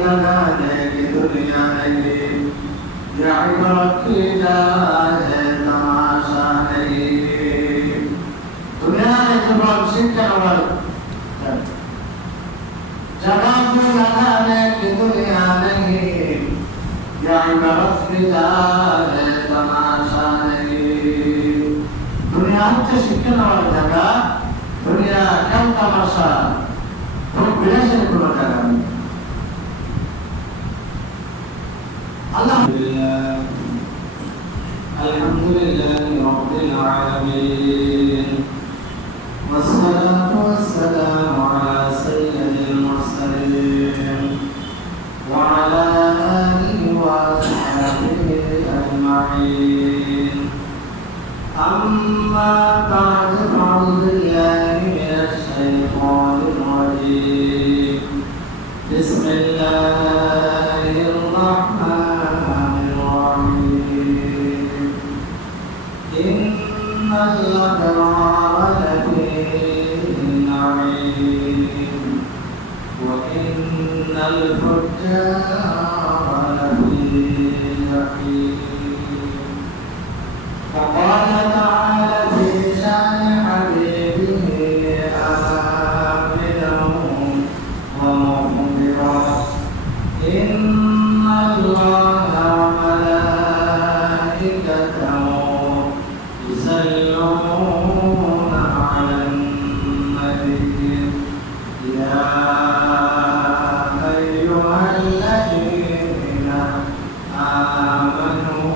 लगाने की दुनिया नहीं, ये इबारत की जाए तमाशा नहीं। दुनिया में जब आप शिक्षा जवाब लगाने की दुनिया नहीं, ये इबारत की जाए तमाशा नहीं। दुनिया से शिक्षा वाली जगह दुनिया क्या तमाशा तो विलास को लगाना अल्हम्दुलिल्लाह रब्बिल आलमीन वस्सलातु वस्सलामु अला सय्यिदिल मुरसलीन व अला आलिहि व अस्हाबिहि अजमाईन अम्मा बअद फ़अऊज़ु बिल्लाहि मिनश शैतानिर रजीम बिस्मिल्लाहिर रहमानिर रहीम इन्नल अबरारा लफ़ी नईम व इन्नल फुज्जारा लफ़ी जहीम। وقال تعالى في شان حبيبه آمنا ومخبرا إن الله وملائكته يصلون على النبي يا أيها الذين آمنوا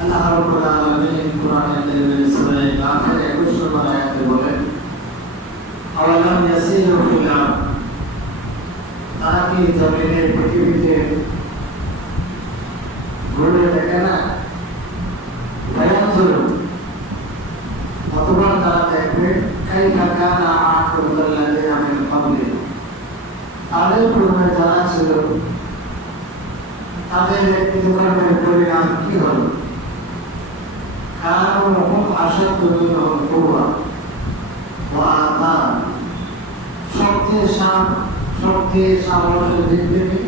আল্লাহ রাব্বুল আলামিন কোরআনের কারীমের সূরা কাফের 21 নম্বর আয়াতে বলেন আওয়ালাম ইয়াসিরু ফিল আরদ তারা কি জমিনে পৃথিবীতে ঘুরে দেখে না ফায়ানজুরু অথবা তারা দেখবে কাইফা কানা আকিবাতুল্লাযিনা মিন ক্বাবলি তাদের পূর্বে যারা ছিল তাদের কৃতকর্মের পরিণাম কি হলো। কারণ আশাদ্দু মিনহুম কুওয়া ওয়া আতান শক্তি সামর্থ্যের দিক থেকে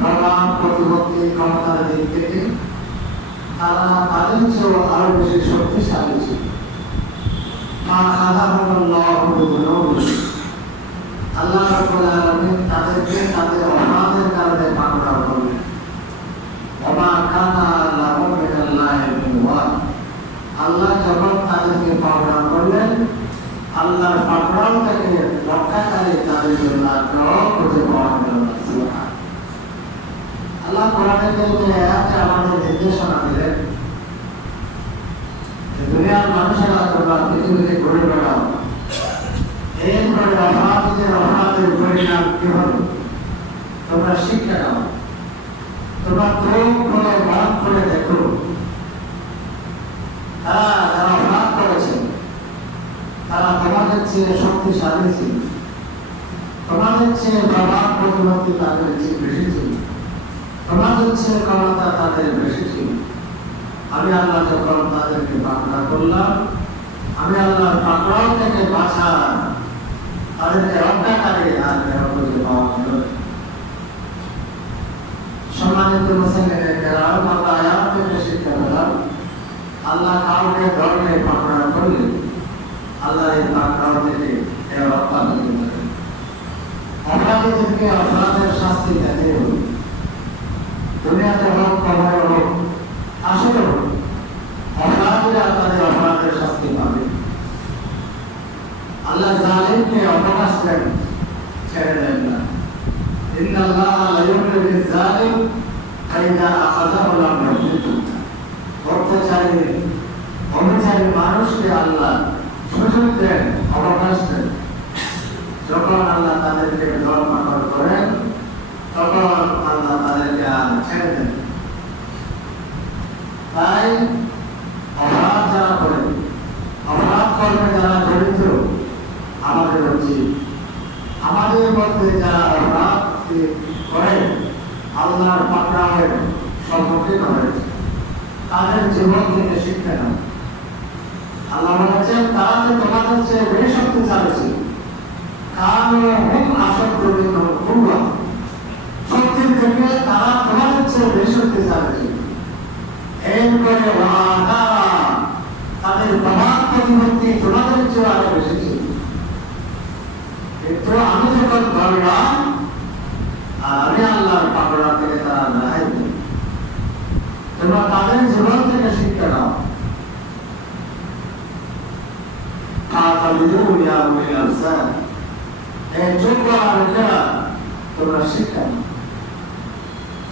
প্রভাব প্রতিপত্তি ক্ষমতার দিক থেকে তারা তাদের চেয়েও আরো বেশি শক্তিশালী ছিল। মা খালাকাহুল্লাহু বিযুনুবিহিম আল্লাহ রাব্বুল আলামিন তাদেরকে তাদের অপরাধের কারণে পাকড়াও করলেন। ওমা কানা লাহুম মিনাল্লাহি মিন ওয়াক আল্লাহ যখন তাদেরকে পাকড়াও করলেন আল্লাহর পাকড়াও থেকে রক্ষাকারী তাদের জন্য কেউ খুঁজে পাওয়া গেল না। সুবহান আল্লাহ কোরআনে কারীমে আয়াতে আমাদের নির্দেশনা দিলেন যে দুনিয়ার মানুষেরা তোমরা পৃথিবীতে ঘুরে বেড়াও, এরপরে অপরাধের পরিণাম কি হবে তোমরা শিক্ষা নাও। তোমরা চোখ করে মন করে দেখো, তারা যারা অপরাধ করেছে তারা তোমাদের চেয়ে শক্তিশালী ছিল, তোমাদের চেয়ে প্রভাব প্রতিপত্তি তাদের চেয়ে বেশি ছিল, তোমাদের চেয়ে ক্ষমতা তাদের বেশি ছিল। আমি আল্লাহ যখন তাদেরকে পাকড়া করলাম, আমি আল্লাহর পাকড়াও থেকে বাঁচা তাদেরকে রক্ষাকারী আর খুঁজে পাওয়া গেল। সম্মানিত মুসলিমের কেরাম, আমরা আয়াত থেকে শিক্ষা পেলাম আল্লাহ কাউকে ধর্মে পাকড়া করলে আল্লাহ এই পাকড়াও থেকে রক্ষা দিতে পারেন। অপরাধীদেরকে অপরাধের শাস্তি দিতে হবে, দুনিয়াতে হোক কবরে হোক আসলে হোক, অপরাধীরা তাদের অপরাধের শাস্তি পাবে। আল্লাহ জালিমকে অবকাশ দেন, ছেড়ে দেন না। ইন্নাল্লাহা লা ইউমলি বিয-যালিম ফাইযা আখাযাহু লাম ইউফলিতু। অত্যাচারী মানুষকে আল্লাহ সুযোগ দেন, অবকাশ দেন। যখন আল্লাহ তাদেরকে ধর্মান্তর করেন তখন আল্লাহ তাদেরকে আর ছেড়ে দেন। তাই অপরাধ যারা করে, অপরাধ কর্মে যারা জড়িত, আমাদের উচিত আমাদের মধ্যে যারা অপরাধ করে আল্লাহর পাকড়াওয়ের সম্মুখীন হয়েছে তাদের জীবন থেকে শিক্ষা নেন। আল্লাহ বলেছেন তারা তো তোমাদের চেয়ে বেশি শক্তিশালী ছিল, শক্তির থেকে তারা তোমাদের চেয়ে বেশি শক্তিশালী ছিল। এরপরে তাদের প্রভাব প্রতিপত্তি তোমাদের চেয়ে আরো বেশি ছিল। কিন্তু আমি যখন ধরলাম আর আমি আল্লাহর পাকড়া থেকে তারা রেহাই দিই, তোমরা তাদের জীবন থেকে শিক্ষা নাও। তোমরা শিক্ষা নাও।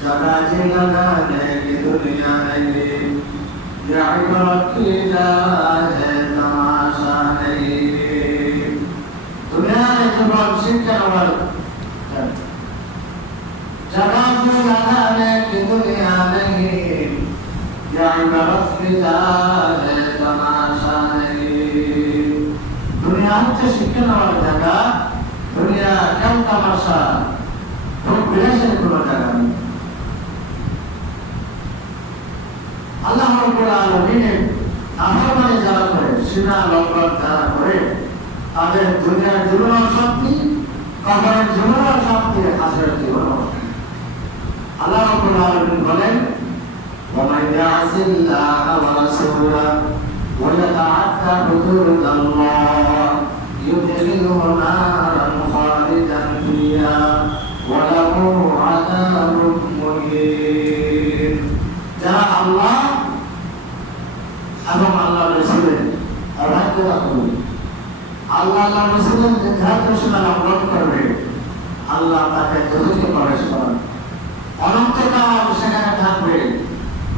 जगह जगह की दुनिया नहीं, इबारत की है तमाशा नहीं। दुनिया में जब शिक्षा जगह की दुनिया नहीं, इबारत की है तमाशा नहीं। दुनिया से शिक्षा जगह दुनिया क्या तमाशा तो विलक्षण কোনো জায়গা নেই। আল্লাহ রাব্বুল আলামিনের নাফরমানি যারা করে, শিনা লঙ্ঘন যারা করে, তাদের দুনিয়ার জীবন শান্তি, কবরের জীবন শান্তি, হাসরের জীবন শান্তি। আল্লাহ রাব্বুল আলামিন বলেন ওয়ামান ইয়াসিল্লাহ ওয়া রাসূলাহু ওয়া ইয়াতাআদ্দা হুদুদাল্লাহ ইউদখিলহু নারান খালিদান ফিহা ওয়া লাহু আযাবুন মুহিন। যারা আল্লাহ এবং আল্লাহ রাসূলের অবাধ্য করবে, আল্লাহ রাসূলের নির্দেশনা লঙ্ঘন করবে, আল্লাহ তাকে দোজখে প্রবেশ করাবে, অনন্তকাল সেখানে থাকবে।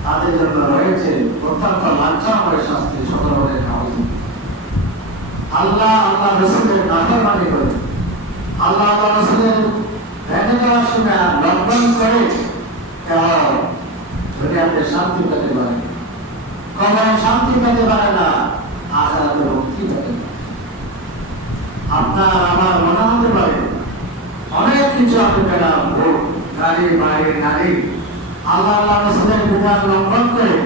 তাদের জন্য রয়েছে অত্যন্ত লাঞ্ছনাময় শাস্তি, সকলের খাওয়া। আল্লাহ রাসূলের নাফরমানি করে, আল্লাহ রাসূলের নির্দেশনা লঙ্ঘন করে কেউ দুনিয়াতে শান্তি পেতে পারে, কবরে শান্তি পেতে পারে না, আখিরাতে মুক্তি পেতে পারে। আপনার আমার মনে হতে পারে অনেক কিছু আপনি পেলাম, ভোট, গাড়ি, বাড়ি, নারী, আল্লাহ রাসূলের বিধান লঙ্ঘন করে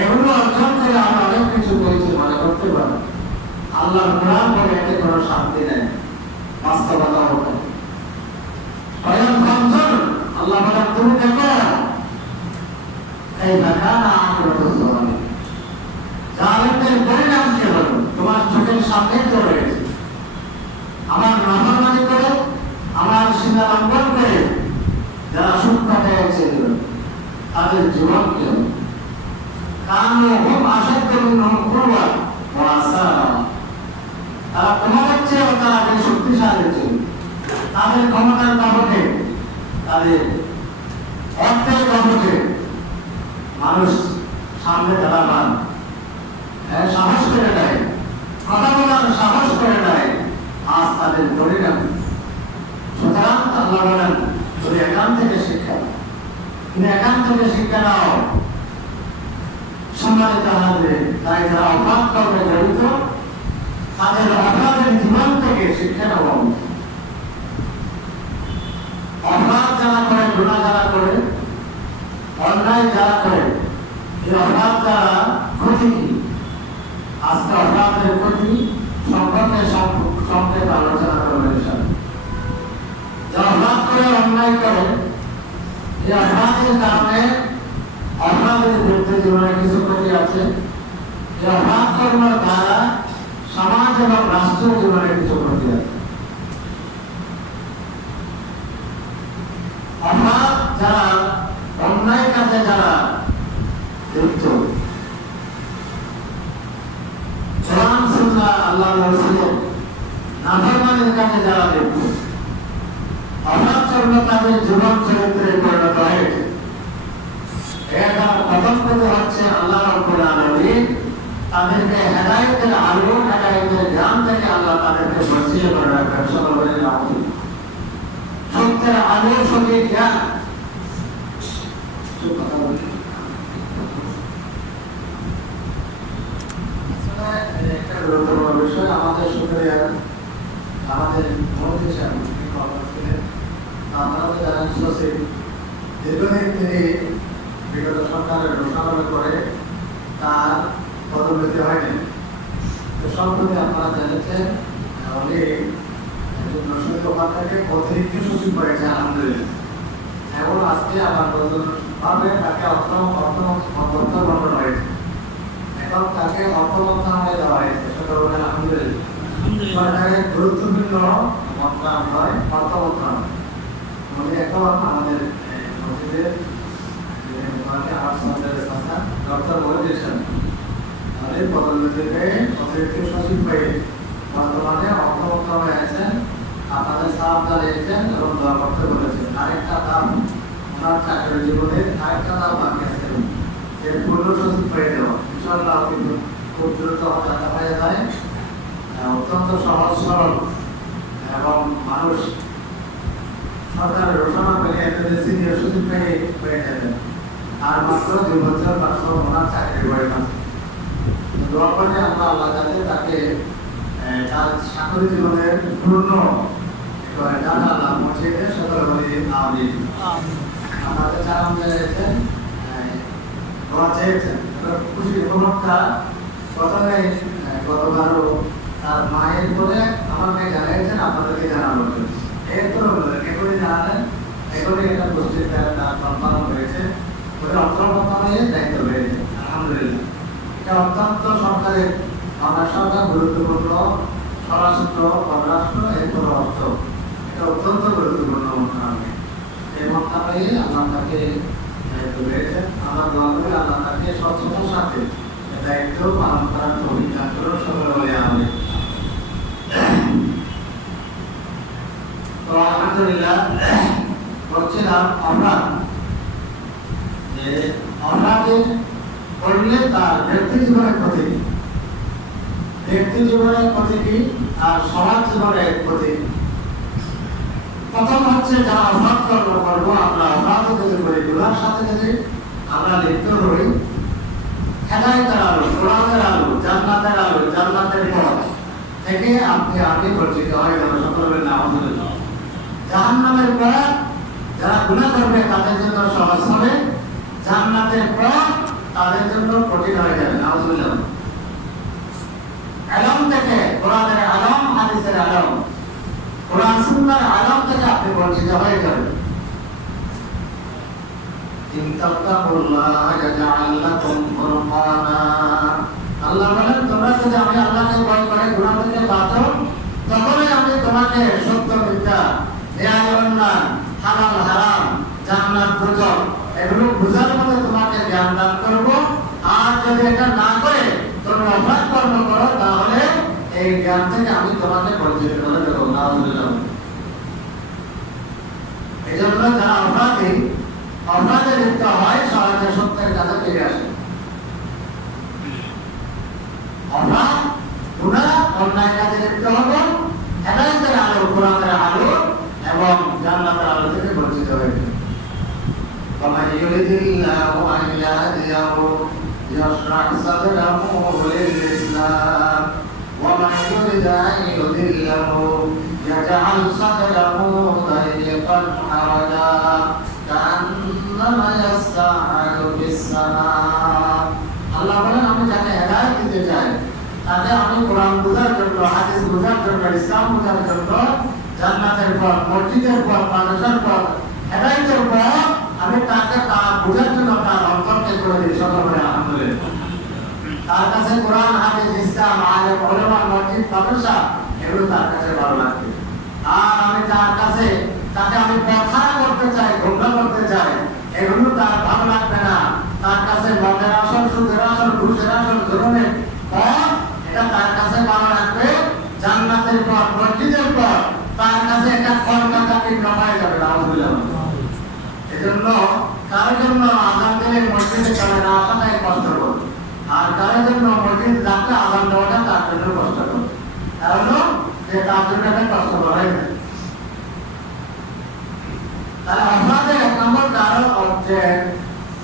এগুলো অর্জন করে আমরা অনেক কিছু পেয়েছি মনে করতে পারি। আল্লাহর কোরআন বলে এতে কোনো শান্তি নেই, বাস্তবতা ওঠে। আল্লাহ বলেন তুমি দেখো এই ঘটনা আখিরাতের জবানে জালেমদের পরিণাম কি হলো, তোমার চোখের সামনে তো রয়েছে। আমার নাফরমানি করে, আমার সীমা লঙ্ঘন করে যারা সুখটা পেয়েছিল তাদের জীবন কি হলো। কানু হুম আসাদ্দু মিনহুম কুওয়া ওয়া আসারা। তারা তোমাদের চেয়েও তারা বেশি শক্তিশালী ছিল, তাদের ক্ষমতার কারণে, তাদের অর্থের কারণে মানুষ সামনে দাঁড়াবার সাহস করে দেয়। কথা বলার সাহস করে নেয়, আজ তাদের পরিণাম। সুতরাং আল্লাহ বলেন, তুমি এখান থেকে শিক্ষা নাও, তুমি এখান থেকে শিক্ষা নাও। সম্মানিত হাজিরিন, তাই যারা অপরাধ কর্মে জড়িত তাদের অপরাধের জীবন থেকে শিক্ষা নেওয়া উচিত। অপরাধ যারা করে, গুনাহ যারা করে, অন্যায় যারা করে, এই অপরাধ যারা ক্ষতি কি, আজকে অপরাধের ক্ষতি সম্পর্কে সংক্ষেপ আলোচনা করবেন। যারা অপরাধ করে, অন্যায় করে, এই অপরাধের কারণে অপরাধের ব্যক্তি জীবনে কিছু ক্ষতি আছে। এই অপরাধ কর্মের দ্বারা সমাজ এবং রাষ্ট্র জীবনে কিছু ক্ষতি আছে। অপরাধ যারা, অন্যায় কাজে যারা লিপ্ত, কোরআন সুন্নাহ আল্লাহর রাসূলের নাফরমানির কাজে যারা লিপ্ত, অপরাধ কর্ম তাদের জীবন চরিত্রে পরিণত হয়েছে। এটা প্রথম কথা হচ্ছে আল্লাহ রাব্বুল আলামিন তাদেরকে হেদায়েতের আলো, হেদায়েতের জ্ঞান থেকে আল্লাহ তাদেরকে বঞ্চিত করে রাখবেন। সকলের নামে সত্যের আলো, সঠিক জ্ঞান। একটা গুরুত্বপূর্ণ বিষয় আমাদের শুক্রিয়ার, আমাদের মন্ত্রী সাহেব ছিলেন, আপনারা তো জানেন সচিব, দীর্ঘদিন তিনি বিগত সরকারের ঘোষণা করে তার পদোন্নতি হয়নি। সম্প্রতি আপনারা জেনেছেন উনি একজন নরসিংহ উপাধ্যায়কে অতিরিক্ত সচিব করেছে, আলহামদুলিল্লাহ। এবং আজকে আবার নতুনভাবে তাকে অর্থমন্ত্রণ হয়েছে, এখন তাকে অর্থমন্ত্রণালয়ে দেওয়া হয়েছে। সেটা বলে আলহামদুলিল্লাহ। সরকারের গুরুত্বপূর্ণ মন্ত্রণালয় অর্থমন্ত্রণালয়। উনি এখন আমাদের মসজিদের ডক্টর বলে দিয়েছেন পদোন্নতিতে অতিরিক্ত সচিব হয়ে বর্তমানে অর্থমন্ত্রণালয়ে আছেন। আপনাদের সাহায্য জানিয়েছেন এবং দোয়া করতে বলেছেন। আরেকটা দাম ওনার চাকরির জীবনে আরেকটা দাম বাকি আছে, যে পূর্ণ সচিব হয়ে দেওয়া। ইনশাআল্লাহ কিন্তু খুব দ্রুত যাতে হয়ে যায়, অত্যন্ত সহজ সরল এবং মানুষ সরকারের ঘোষণা পেলে একটা সিনিয়র সচিব হয়ে যাবেন। আর মাত্র 2 বছর মাত্র ওনার চাকরি করে না। দোয়া করে আমরা আল্লাহ যাতে তাকে তার চাকরি জীবনের পূর্ণ ডানা লাভ পৌঁছে সকল বলি আমিন। আমাদের চালান দিয়েছেন, দোয়া চেয়েছেন। খুশি খবরটা প্রথমে গতবারও তার মায়ের বলে আমাকে জানিয়েছেন, আপনাদেরকে জানানো হয়েছে। এরপরে বললেন এগুলি জানালেন, এগুলি একটা গোষ্ঠীর তার সম্পাদন হয়েছে, ওদের অর্থমন্ত্রণালয়ে দায়িত্ব হয়েছে। আলহামদুলিল্লাহ, এটা অত্যন্ত সরকারের, আমরা সরকার গুরুত্বপূর্ণ স্বরাষ্ট্র, পররাষ্ট্র, এরপর অর্থ, এটা অত্যন্ত গুরুত্বপূর্ণ মন্ত্রণালয়। এই মন্ত্রণালয়ে আল্লাহ তাকে দায়িত্ব পেয়েছেন। আমরা দোয়া করি আল্লাহ তাকে স্বচ্ছতার সাথে দায়িত্ব পালন করার অভিজ্ঞান করে সকলে বলে আমি। তো আলহামদুলিল্লাহ বলছিলাম অপরাধ, যে অপরাধে করলে তার ব্যক্তি জীবনের ক্ষতি, ব্যক্তি জীবনের ক্ষতি কি আর সমাজ জীবনের ক্ষতি। প্রথম হচ্ছে যারা অপরাধ কর্ম করবো, আমরা অপরাধ যদি করি, গুনার সাথে যদি আমরা লিপ্ত হই, হেদায়েতের আলো, কোরআনের আলো, জান্নাতের আলো, জান্নাতের পথ থেকে আপনি পরিচিত হয়ে গেল। সকলের নাম জাহান্নামের পথ যারা গুনাহ করবে তাদের জন্য সহজ হবে, জান্নাতের পথ তাদের জন্য কঠিন হয়ে যাবে। নাউজুবিল্লাহ। আলম থেকে, কোরআনের আলম, হাদিসের আলম, কোরআন সুন্নাহর আলম থেকে আপনি পরিচিত হয়ে যাবেন। ইন তাত্তাকুল্লাহ ইয়াজআল লাকুম ফুরকানা। আল্লাহ বলেন তোমরা যদি আমি আল্লাহকে ভয় করে গুনাহ থেকে বাঁচো, তখনই আমি তোমাকে সত্য মিথ্যা, ন্যায় অন্যায়, হালাল হারাম, জান্নাত দুজক এগুলো বুঝার মতো তোমাকে জ্ঞান দান করবো। আর যদি এটা না করে তুমি অপরাধ কর্ম করো, তাহলে এই জ্ঞান থেকে আমি তোমাকে পরিচিত করে দেবো। নাউজুবিল্লাহ। এই জন্য যারা অপরাধে লিপ্ত হয় সহজে সত্যের কাছে ফিরে আসে। অপরাধ, গুনাহ يريدillahu an yahdiyahu yashrah sadrahu lil-Islam wa man yurid an yudillahu yaj'al sadrahu dayyqan harajan ka'annama yas'adu fis-samaa. আল্লাহ বলেন আমি যাকে হেদায়েত দিতে চাই তাকে আমি কোরআন বোঝার জন্য, হাদিস বোঝার জন্য, ইসলাম বোঝার জন্য জান্নাতের পথ, মসজিদের পথ, মাদ্রাসার পথ, হেদায়েতের পথ আমি তাকে বোঝার জন্য তার অন্তরকে করে দিই। সকলে আলহামদুলিল্লাহ। তার কাছে কোরআন, হাদিস, ইসলাম, আলেম, উলামা, মসজিদ, মাদ্রাসা এগুলো তার কাছে ভালো লাগবে। আর আমি তার কাছে তাকে আমি কথা করতে চাই, ঘোষণা করতে চাই, এগুলো তার ভালো লাগবে না। তার কাছে মদের আসল, সুদের আসল, ঘুষের আসল, জুলুমের পথ এটা তার কাছে ভালো লাগবে। জান্নাতের পথ, মসজিদের পথ তার কাছে একটা কলকাতা কিংবা পাওয়া যাবে না। এজন্য কারোর জন্য আযান দিলে মসজিদে চলে না আসাটাই কষ্টকর, আর কারোর জন্য মসজিদ ডাকলে আযান দেওয়াটা তার জন্য কষ্টকর। কারণ যে তার জন্য একটা কষ্টকর হয়ে যায়। তাহলে অপরাধের এক নম্বর কারণ হচ্ছে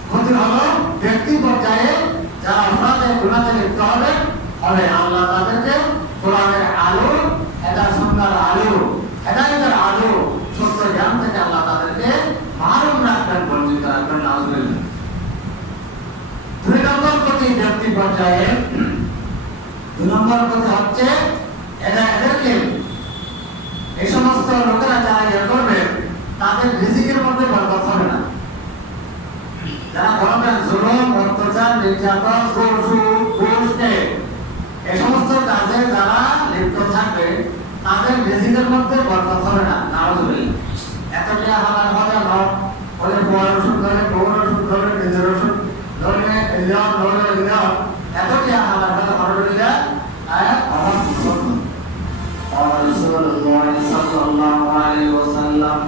ক্ষতি হলো ব্যক্তি পর্যায়ে যারা অপরাধের গুনাহে লিপ্ত হবে আল্লাহ তাদেরকে কোরআনের আলো, এটা সুন্নাহর আলো, হেদায়েতের আলো, সত্য জ্ঞান থেকে আল্লাহ তাদেরকে মাহরুম রাখবেন, বঞ্চিত রাখবেন। নাউজুবিল্লাহ। দুই নম্বর ক্ষতি ব্যক্তি পর্যায়ে, দুই নম্বর ক্ষতি হচ্ছে এদেরকে এই সমস্ত লোকেরা যারা ইয়ে করবে তাদের রিজিকের মধ্যে বরকত হবে না। যারা করবেন জুলুম, অত্যাচার, নির্যাতন, ঘুষ এই সমস্ত কাজে যারা লিপ্ত থাকবে তাদের রিজিকের মধ্যে বরকত হবে না। নাউজুবিল্লাহ। এত টাকা হালাল হবে না বলে বড় ওষুধ ধরে, বড় ওষুধ ধরে, নিজের ওষুধ ধরে, এত টাকা হালাল হবে নাউজুবিল্লাহ। আমার رسول الله صلى الله عليه وسلم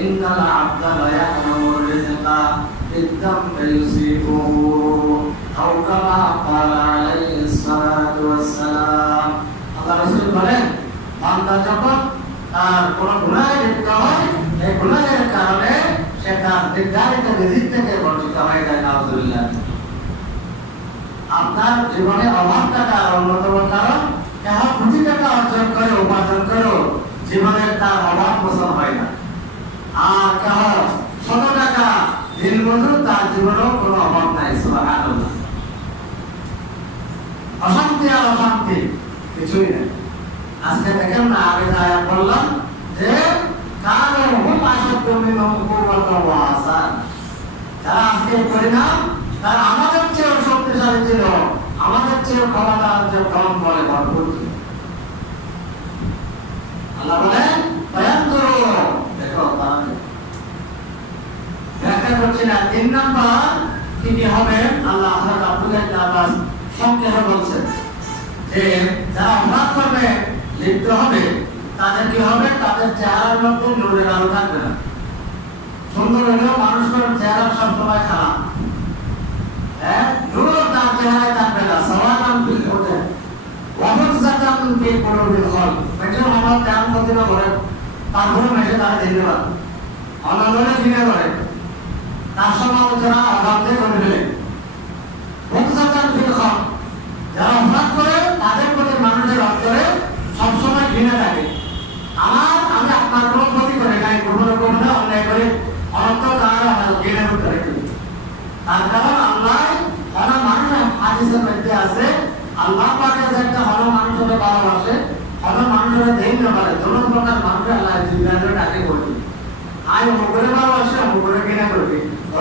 إن العبد لا يحرم الرزق بالذنب يصيبه أو كما قال عليه الصلاة والسلام। আল্লাহ রাসূল বলেন বান্দা যখন তার কোন গুনাহে লিপ্ত হয় এই গুনাহের কারণে সে তার নির্ধারিত রিজিক থেকে বঞ্চিত হয়ে যায়। নাউজুবিল্লাহ। আপনার জীবনে অভাব থাকার অন্যতম কারণ কেহ কোটি টাকা অর্জন করে, উপার্জন করে জীবনের তার অভাব পোষণ হয় না। আর কেহ 100 টাকা দিন মজুর, তার জীবনেও কোনো অভাব নাই। সুবহানাল্লাহ। অশান্তি আর অশান্তি কিছুই নেই। আজকে দেখেন না, আগে আয়াত বললাম যে কারো হুম আসাদ্দু মিনহুম কুওয়াতান ওয়া আসান, যারা আজকে পরিণাম তারা আমাদের চেয়ে শক্তিশালী ছিল, আমাদের চেয়ে ক্ষমতা যে কম বলে ভরপুর ছিল। আল্লাহ বলেন বয়ানগুলো দেখো ব্যাখ্যা করছি না। 3 নম্বর কি হবে আল্লাহ হযরত আব্দুল্লাহ ইবনে আব্বাস সংক্ষেপে বলছেন যে যারা অপরাধ করবে, লিপ্ত হবে, তাদের কি হবে? তাদের চেহারার মধ্যে নূরের আলো থাকবে না। সুন্দর হলেও মানুষের চেহারা সবসময় খারাপ, নূর তার চেহারায় থাকবে না। সাওয়াদান ফিল ওজহ ওয়া মুযযাতান ফি কুলুবিল খালক। এটা আমার ধ্যান প্রতিমা করে তারপরে মেসে তারা ধন্যবাদ অনন্দনে ফিরে করে তার সমালোচনা অবাধ্যে করে ফেলে। মুযযাতান ফিল খালক, যারা অপরাধ করে তাদের প্রতি মানুষের অন্তরে সবসময় ঘৃণা থাকে। আমি আপনার কোনো ক্ষতি করে নাই, কোনো রকমটা অন্যায় করে অনন্ত কারণে আমার ঘৃণা করতে রাখি। তার কারণ আল্লাহ অনেক মানুষ হাদিসের মধ্যে আছে আল্লাহ পাকে যে একটা ভালো মানুষের ভালোবাসে, অনেক মানুষের ধৈর্য করে, দোনো প্রকার মানুষের আল্লাহ জিব্রাইলের ডাকে করবে। আয় অমুকরে ভালোবাসে, অমুকরে ঘৃণা করবে।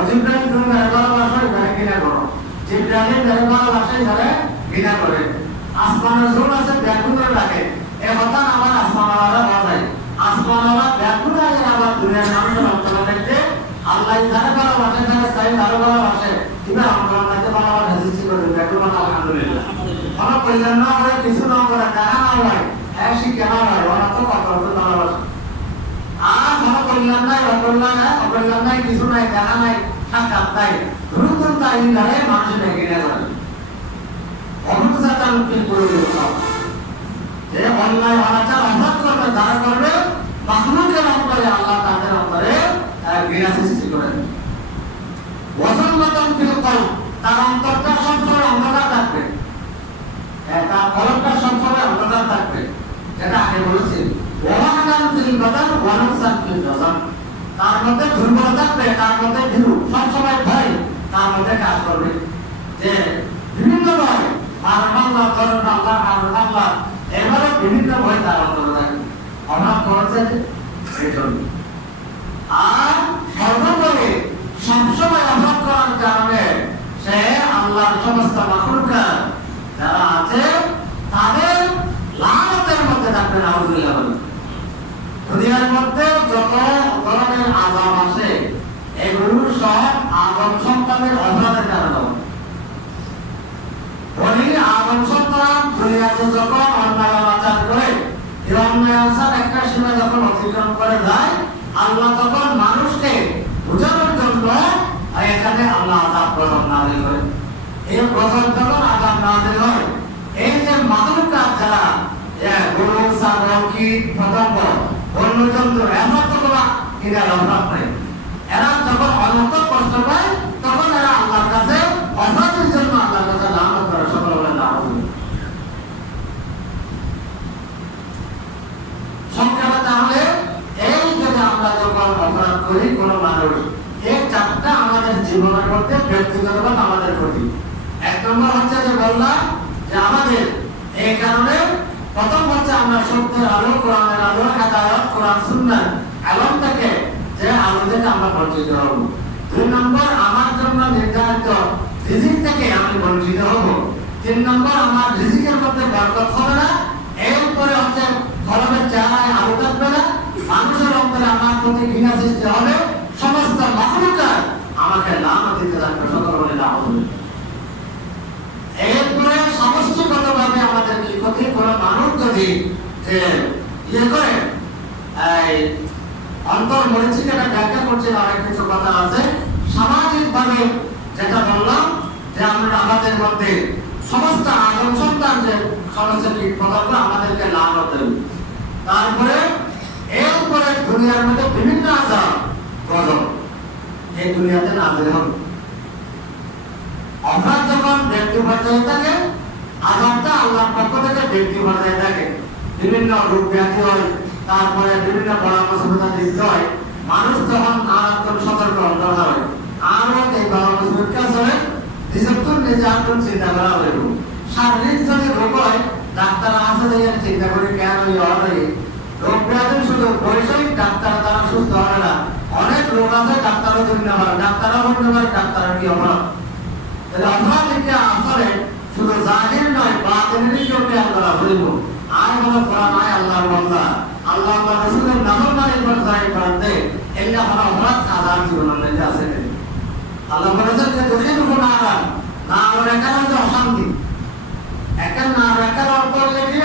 জিব্রাইল তুমি যারা ভালোবাসো এখানে ঘৃণা করো, জিব্রাইলের যারা ভালোবাসে এখানে ঘৃণা করে। আসমানের জোর আছে ব্যাকুলে ডাকে, এ কথা আমার আসমানওয়ালা বলে। আসমানওয়ালা ব্যাকুলে আবার দুনিয়ার মানুষের অন্তরে দেখতে আল্লাহ যারা ভালোবাসে তারা তাই ভালো ভালোবাসে। কিংবা আমরা আপনাকে ভালোবাসা সৃষ্টি করবে ব্যাকুল। আলহামদুলিল্লাহ। কোনো কল্যাণ না করে, কিছু না করে, দেখা না হয়, এক শিক্ষা না হয়, ওরা তো কত ভালোবাসে। আর কোনো কল্যাণ নাই, অকল্যাণ নাই, কিছু নাই, দেখা নাই, সাক্ষাৎ নাই, দ্রুত তাই ধরে মানুষের ঘৃণা করে। অবুঝাতান ফিল কুলুবিল খালক, যে অন্যায় অনাচার অপরাধ করবে যারা করবে মাখলুকের অন্তরে আল্লাহ তাদের অন্তরে ঘৃণা সৃষ্টি করেন। ওয়াসাল্লাতান ফিল কলব, তার অন্তরটা সবসময় অন্ধকার থাকবে, তার কলবটা সবসময় অন্ধকার থাকবে, যেটা আগে বলেছি। ওয়াহাদান ফিল বাদান ওয়া নাফসান ফিল জাযান, তার মধ্যে দুর্বলতা থাকবে, তার মধ্যে ভীরু, সবসময় ভয় তার মধ্যে কাজ করবে, যে বিভিন্ন ভয়, আল্লাহ করেন আল্লাহ, এবারে বিভিন্ন ভয় তার অন্তরে থাকবে, অভাব করেছে এই জন্য। আর সর্বোপরি সবসময় অভাব করার কারণে সে আল্লাহর সমস্ত মাখলুকাত যারা আছে তাদের লানতের মধ্যে থাকবে। নাউযুবিল্লাহ। দুনিয়ার মধ্যে যত ধরনের আযাব আসে এগুলো সব আদম সন্তানের অপরাধের কারণে। বলি আদম সন্তান দুনিয়াতে যখন অন্যায় আচার করে, এই অন্যায় আচার একটা সীমা যখন অতিক্রম করে যায়, আল্লাহ তখন মানুষকে বোঝানোর জন্য এখানে আল্লাহ আযাব গজব নাযিল করে। এই গজব যখন আযাব নাযিল হয়, এই যে মাখলুকাত যারা গরু, ছাগল, কীট, পতঙ্গ, বন্যজন্তু, এমন তো কোনো এরা অভাব নেই। এরা যখন অনন্ত কষ্ট পায় তখন এরা আল্লাহর কাছে অপরাধের জন্য আল্লাহর কাছে লানত করে। সকল বলে নাউযুবিল্লাহ। সংক্ষেপে তাহলে এই যদি আমরা যখন অপরাধ করি কোনো মানুষ, এই চারটা আমাদের জীবনের মধ্যে ব্যক্তিগতভাবে আমাদের ক্ষতি। এক নম্বর হচ্ছে যে বললাম যে আমাদের এই কারণে প্রথম হচ্ছে আমরা সত্যের আলো, কোরআনের আলো, হেদায়েত, কোরআন সুন্নাহ আলো থেকে যে আলো থেকে আমরা বঞ্চিত হব। দুই নম্বর আমার জন্য নির্ধারিত রিজিক থেকে আমি বঞ্চিত হব। তিন নম্বর আমার রিজিকের মধ্যে বরকত হবে না। এরপরে হচ্ছে কলমের চেহারায় আলো থাকবে না, মানুষের অন্তরে আমার প্রতি ঘৃণা সৃষ্টি হবে, সমস্ত মাখলুকাত আমাকে লানত দিতে থাকবে। সকল বলে নাউযুবিল্লাহ। এরপরে সমষ্টিগতভাবে আমাদের কি ক্ষতি? কোনো মানুষ যদি যে ইয়ে করে অন্তর মরিচিকাটা ব্যাখ্যা করছে, অনেক কিছু কথা আছে। সামাজিকভাবে যেটা বললাম যে আমরা আমাদের মধ্যে সমস্ত আদম সন্তান যে সমস্ত কীট পতঙ্গ আমাদেরকে লানত দেবে। তারপরে এর উপরে দুনিয়ার মধ্যে বিভিন্ন আযাব গজব এই দুনিয়াতে নাযিল হবে। অপরাধ যখন ব্যক্তি পর্যায়ে থাকে, আযাবটা আল্লাহর পক্ষ থেকে ব্যক্তি পর্যায়ে থাকে। বিভিন্ন রোগ ব্যাধি হয়, তারপরে বিভিন্ন বড় মুসিবতের সৃষ্টি হয়, মানুষ তখন আরাত্মক সতর্ক দরকার হয়। আর এই বড় মুসিবত কাজ হয় নিজের নিজে আত্ম চিন্তা করা হইব। শারীরিক যদি রোগ হয়, ডাক্তার আছে যে চিন্তা করে কেন হয়, রোগ ব্যাধি শুধু বৈষয়িক ডাক্তার দ্বারা সুস্থ হয় না। অনেক রোগ আছে ডাক্তারও ধরতে পারে, ডাক্তারও বলতে পারে ডাক্তারের কি অপরাধ। অপরাধীকে আসলে শুধু জাহির নয়, বাতিনেরও খেয়াল করা হইব। আর হলো কোরআন আয় আল্লাহর বান্দা, আল্লাহ রাসূলের নাফরমানি পর্যায়ে করতে এগুলা হলো অপরাধ। আযাব জীবনের মধ্যে আছে। আল্লাহ বলেছেন যে দুঃখিত না হলে এখানে যে অশান্তি, এখানে না এখানে করলে কি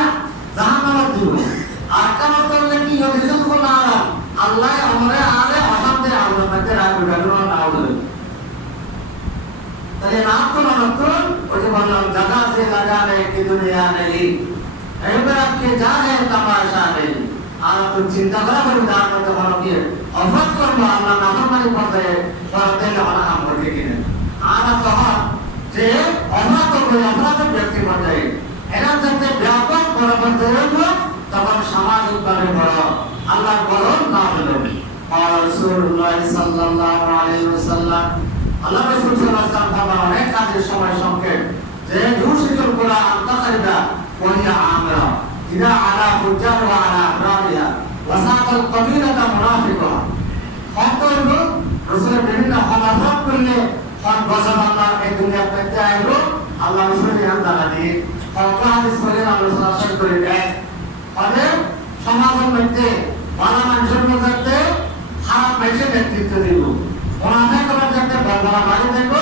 জাহান্নামে দিব, আর কেন করলে কি দুঃখিত না আল্লাহ আমরে আরে অশান্তির আগুনের মধ্যে রাখবে। না হলে তাহলে নাম তো নতুন ওই যে বললাম জায়গা সে লাগানে কি দুনিয়া নেই, এবার আপনি যা হে তামাশা নেই। আর আপনি চিন্তা করা বলুন তার মধ্যে হলো কি অপরাধ করবো, আল্লাহ নাফরমানি পর্যায়ে করতে হলে হাম করবে কিনা। আর তখন যে অপরাধ করবে অপরাধের ব্যক্তি পর্যায়ে এরা যাতে ব্যাপক বড় পর্যায়ে হইব, তখন সামাজিকভাবে বড় আল্লাহ বড় না হলো। রাসূলুল্লাহ সাল্লাল্লাহু আলাইহি ওয়াসাল্লাম আল্লাহ রাসূল সাল্লাল্লাহু আলাইহি ওয়াসাল্লাম অনেক কাজের সময় সংক্ষেপ যে ইউসিকুল কুরআন তাকরিবা ওয়া হিয়া আমরা ইদা আলা ফুজার ওয়া আলা আবরারিয়া ওয়া সাকাল কবিরাতা মুনাফিকা। কতগুলো রাসূলের বিভিন্ন খলাফত করলে কোন গজব আল্লাহ এই দুনিয়া পেতে আইলো, আল্লাহ রাসূলের ইয়ান জানা দিয়ে কত হাদিস বলে আল্লাহ সাল্লাল্লাহু করে দেয়। মানে সমাজের মধ্যে ভালো মানুষের মধ্যে খারাপ মানুষের নেতৃত্ব দিব, মুনাফিক যাতে বড় বাড়ি দেব,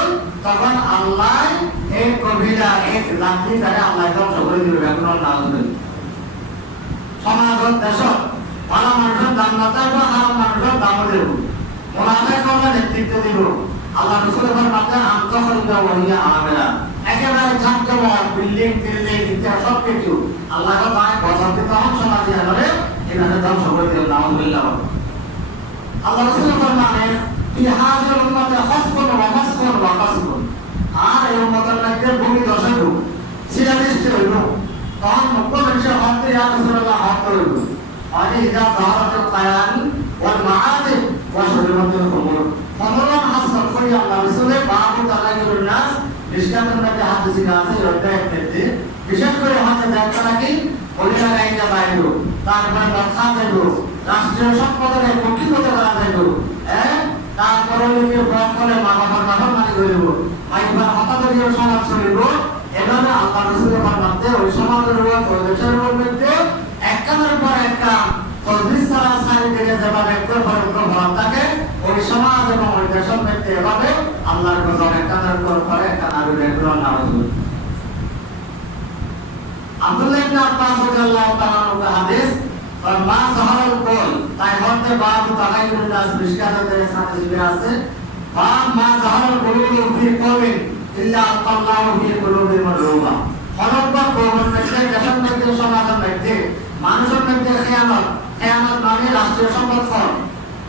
তখন আল্লাহ এই কবিরা এক জাতি দ্বারা আল্লাহ ধ্বংস করে দিবে। এখন না হবে সমাজ দেশ ভালো মানুষের দাম না থাকবে, খারাপ মানুষের দাম দেব, মুনাফিক নেতৃত্ব দিব। আল্লাহ রাসূলের ফরমাতে আন্তঃখলিকা ওয়াহিয়া আমেরা, একেবারে ঝাঁকজমক বিল্ডিং টিল্ডিং ইত্যাদি সব কিছু আল্লাহ তাআলা গজব দিতে হন সমাজে আরে এখানে ধ্বংস করে দিল। নাউযুবিল্লাহ। আল্লাহ রাসূল ফরমানে ফি হাযিল উম্মতি খাসফুন ওয়ামাসকুন ওয়াকাসকুন আর এই উম্মতের মধ্যে ভূমি দশে ঢুক সেটা দৃষ্টি হইল তখন মুখ্য মানুষের হতে ইয়া রাসূলুল্লাহ হতে হইল আরে ইদা যাহারাতুল কায়ান ওয়াল মাআতিব ওয়া শুরবাতুল খুমুর ফদলান হাসান কই আল্লাহ রাসূলের বাবু তালাইলুন নাস নিষ্কাতের মধ্যে হাদিসে আছে অধ্যায় মধ্যে বিশেষ করে হতে দেখা নাকি ওলিয়া লাইনটা বাইলো তারপরে কথা দেব রাষ্ট্রীয় সম্পদের পক্ষিগত করা যাইব হ্যাঁ তারপরে লিখে ফোন করে মা বাবার কথা মানি করিব মাইবার হতাদরীয় সমাজ চলিব এভাবে আল্লাহ রাসূলের মধ্যে ওই সমাজের উপর ওই দেশের মধ্যে একটার পর একটা তসবিহ সারা সারি থেকে যেভাবে একটার পর একটা ভাব থাকে ওই সমাজ এবং ওই দেশের মধ্যে এভাবে আল্লাহর গজব একটার পর একটা নারী রেগুলার নামাজ আব্দুল্লাহ ইবনে আব্বাস রাদিয়াল্লাহু তাআলা আনহু হাদিস মা সাহারাল কল তাই হতে বাবু তালাইলুন নাস মিশকাতের সাথে জুড়ে আছে বাব মা সাহারাল কুলুবু ফি কওমিন ইল্লা আল্লাহু ফি কুলুবিহিম রুবা হরব্বা কওমের মধ্যে দেশের মধ্যে সমাজের মধ্যে মানুষের মধ্যে খেয়ানত মানে রাষ্ট্রীয় সম্পদ ফল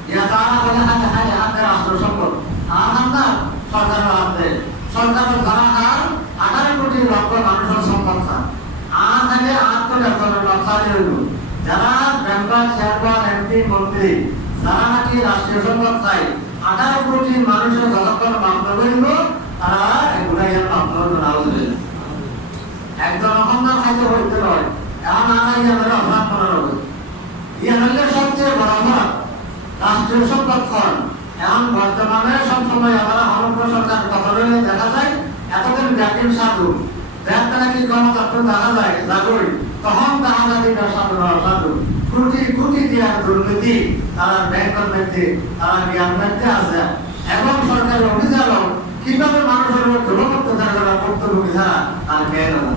ইয়া তারা বলে হাতে রাষ্ট্রীয় সম্পদ আর হাতে সরকারের হাতে সরকারের যারা আর 18 কোটি লক্ষ মানুষের সম্পদ খান আর আগে 8 কোটি লক্ষ হইল যারা মেম্বার চেয়ারম্যান এমপি মন্ত্রী যারা নাকি রাষ্ট্রীয় সম্পদ চাই 18 কোটি মানুষের যতক্ষণ মামলা করিব তারা এগুলাই মামলা না হইবে একজন অহংকার খাইতে হইতে নয় এখন আনাই আমরা অপরাধ করা হবে ইয়া হলে সবচেয়ে বড় অপরাধ রাষ্ট্রীয় সম্পদ ফল এখন বর্তমানে সবসময় আমরা হরপ্র সরকার কথা বলে দেখা যায় এতদিন ব্যাকিং সাধু ব্যাংকটা নাকি গণতন্ত্র দেখা যায় জাগরি তখন দেখা যায় এটা সাধু কোটি দেওয়ার দুর্নীতি তারা ব্যাংকের মধ্যে তারা জ্ঞান মধ্যে আছে এবং সরকারি অফিসারও কিভাবে মানুষের উপর অত্যাচার করা কর্তব্য ছাড়া তার জ্ঞান না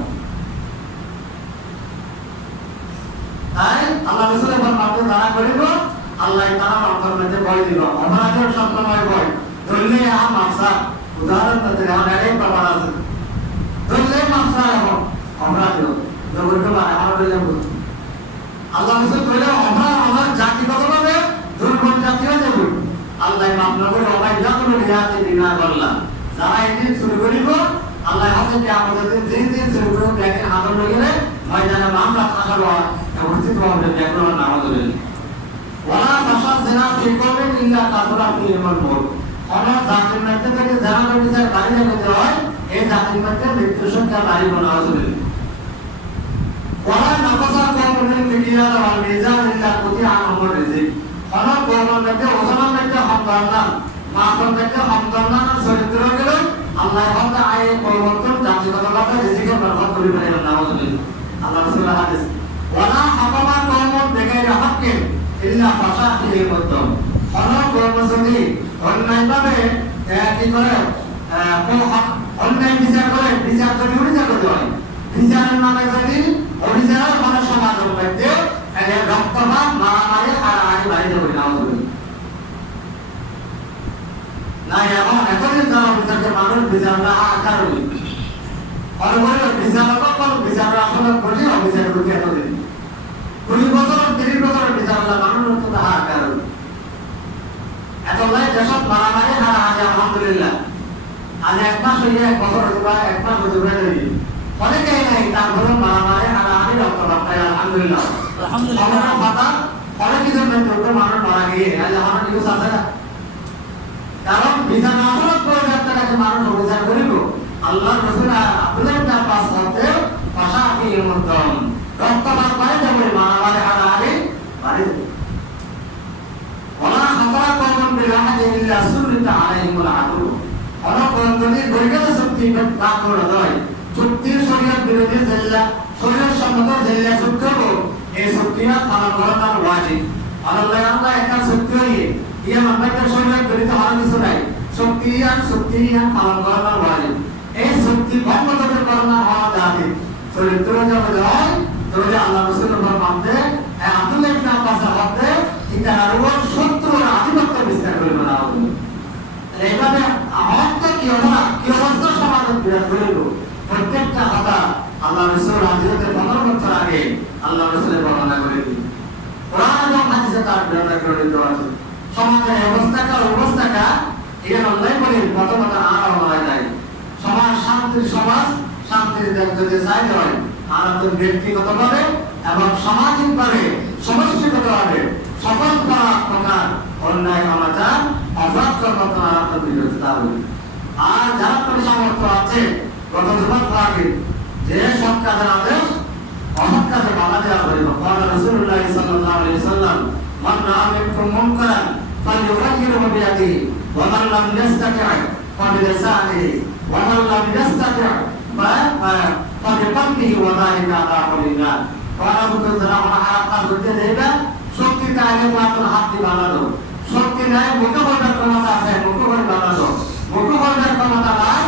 তাই আল্লাহ রাসূলের ফরমাতে যারা করিব আল্লাহ তাআলা অন্তর মধ্যে ভয় দিব অপরাধের সবসময় ভয় ধরলে মাফসা উদাহরণ দিতে অনেক ব্যাপার আছে ধরলে মাফসা এবং অপরাধ জগৎ আমাদের আল্লাহ রাসূল কইলে অপরাধ আমার জাতিগতভাবে দুর্বল জাতি হয়ে যাবে আল্লাহ মাফ না করে অবাই যখন রিয়াতে বিনা করলাম যারা এদিন শুরু করিব আল্লাহ হাতে কি আমাদের দিন শুরু করে দেখেন হাতর লগে ময়দানে মামলা থাকার উপস্থিত হবে দেখুন নামাজ হলেন ওয়ালা ফাশা জিনা ফি কওমিন ইল্লা কাসরা ফি ইলমাল মুর অনেক জাতির মধ্যে থেকে যারা বিচার বাড়িয়ে যেতে হয় এই জাতির মধ্যে মৃত্যু সংখ্যা বাড়ি বলা হবে ওয়ালা নাফসা কওমিন মিকিয়াল ওয়াল মিজান ইল্লা কুতিয়া আমর রিজিক অনেক কওমের মধ্যে ওজনের মধ্যে হামদানা মাফের মধ্যে হামদানা চরিত্র গেল আল্লাহ হতে আয়ে পরিবর্তন জাতিগতভাবে রিজিকের বরকত করিবেন নামাজ হলেন আল্লাহ রাসূলের হাদিস ওয়ালা হাকামা কওমুন বিগাইরি হাক্কিন ইল্লা ফাসাহিল মুদ্দাম অনেক কওম যদি অন্যায়ভাবে কি করে অন্যায় বিচার করে বিচার যদি অভিযোগ করতে হয় বিচারের নামে যদি অভিযোগের মানে সমাজের মধ্যে এর রক্তপাত মারামারি হারাহারি বাড়িতে হয়ে নাও না এখন যারা বিচারকে মানুষ বিচার না আকার হইল বিচার বিচার আসলে করি অবিচার করি এতদিন 20 বছর 30 বছরের বিচার মানুষ তো তাহা আকার হইল এত লাই দেশত মারামারি হারাহারি আলহামদুলিল্লাহ আজ 1 মাস হইয়া 1 বছর হইবা 1 মাস হইবা অনেকেই নাই তারপরে মারামারি হারাহারি রক্তপাত পাই আলহামদুলিল্লাহ আলহামদুলিল্লাহ কথা অনেক কিছু মধ্যে মানুষ মারা গিয়ে আজ আমার নিউজ আছে না কারণ বিচার আসলে প্রয়োজনটাকে মানুষ অবিচার করিব আল্লাহর রাসূল আব্দুল্লাহ ইবনে আব্বাস বলতে ফাশাফিল মুদ্দাম রক্তপাত পাই যাবে মারামারি হারাহারি পারে ওয়ালা খাতারা কওমুন বিলাহাদি ইল্লা সুন্নাত আলাইহিমুল আদু অনেক যদি বৈজ্ঞানিক শক্তি বাদ করে দেয় চুক্তির শরীয়ত বিরোধী জেল্লা শরীয়ত সম্মত জেল্লা চুক্তি এই চুক্তিটা পালন করা তার ওয়াজিব আল্লাহ একটা চুক্তি হইয়ে ইয়া মানবাইতে শরীয়ত বিরোধী হওয়ার কিছু নাই চুক্তি পালন করা তার ওয়াজিব এই চুক্তি ভঙ্গ করতে করোনা হওয়া যাবে চরিত্র যাবে হয় তাহলে আল্লাহ রাসূলের ফরমাতে আব্দুল্লাহ ইবনে আব্বাস হতে ইতার উপর শত্রুর আধিপত্য বিস্তার করে বলা হবে এইভাবে আমাদের কি অবস্থা সমাজে বিরাজ করিল প্রত্যেকটা কথা আল্লাহ রাসূল হাদিসে 15 বছর আগে আল্লাহ রাসূলের বর্ণনা করে দিলেন কোরআন এবং হাদিসে তার বর্ণনা করে দেওয়া আছে সমাজের অবস্থাটা এই অন্যায় বলে প্রথমত আর হয় নাই সমাজ শান্তির সমাজ শান্তির দেশ যদি চাইতে হয় আর ব্যক্তিগতভাবে এবং সামাজিকভাবে সমষ্টিগতভাবে সকল প্রকার অন্যায় অনাচার অপরাধ কর্মকাণ্ড বিরোধিতা হবে। আর যারা কোনো সামর্থ্য আছে গত দুবছর আগে যে সৎ কাজের আদেশ অসৎ কাজে বাধা দেওয়া হইল রাসূলুল্লাহ সাল্লাল্লাহু আলাইহি ওয়াসাল্লাম মান রাআ মিনকুম মুনকারান ফালইউগাইয়িরহু বিয়াদিহি ওয়া মান লাম ইয়াস্তাতি' ফাবিলিসানিহি ওয়া মান লাম ইয়াস্তাতি' ফাবিকলবিহি ওয়া যালিকা আযাবুল নার। যারা হারাম কাজ করতে দেবে শক্তি চাইলে মাত্র হাত দিয়ে বানানো, শক্তি নাই মুখে বলার ক্ষমতা আছে মুখে বলে বানানো, মুখে বলার ক্ষমতা নাই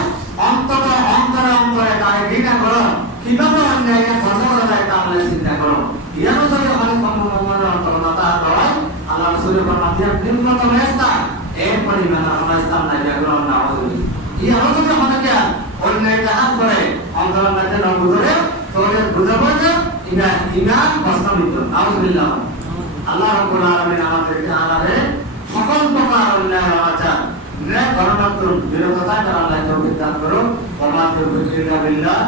অন্তত অন্তরে অন্তরে তাই ঘৃণা করো কিভাবে অন্যায় বন্ধ করা যায় তা আমরা চিন্তা করো। ইয়ারও যদি অনেক অন্তরতা হয় আল্লাহ রাসূলের ফরমাতিয়া নিম্নতম স্থান এই পরিমাণ আমরা স্থান নাই ব্যাকরণ না হবে। ইয়ারও যদি অনেকে অন্যায়টা হাত করে অন্তরের মধ্যে না বুঝে তোদের বুঝাবো যে ইমান প্রস্তাবিত নাউজুবিল্লাহ। আল্লাহ রাব্বুল আলামিন আমাদেরকে আলাদা সকল প্রকার অন্যায় অনাচার ন্যায় গণতন্ত্র বিরোধিতা করার আল্লাহ তৌফিক দান করুন। ওয়া মা তাওফীক ইল্লা বিল্লাহ।